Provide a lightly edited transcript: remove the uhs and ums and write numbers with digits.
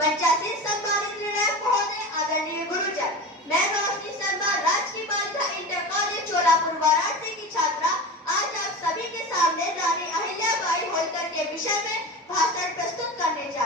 मंचासीन सम्मानित निर्णायक महोदय, आदरणीय गुरुजन, मैं रोशनी शर्मा, राजकीय बालिका इंटर कॉलेज चोलापुर वाराणसी की छात्रा आज आप सभी के सामने रानी अहिल्याबाई होलकर के विषय में भाषण प्रस्तुत करने जा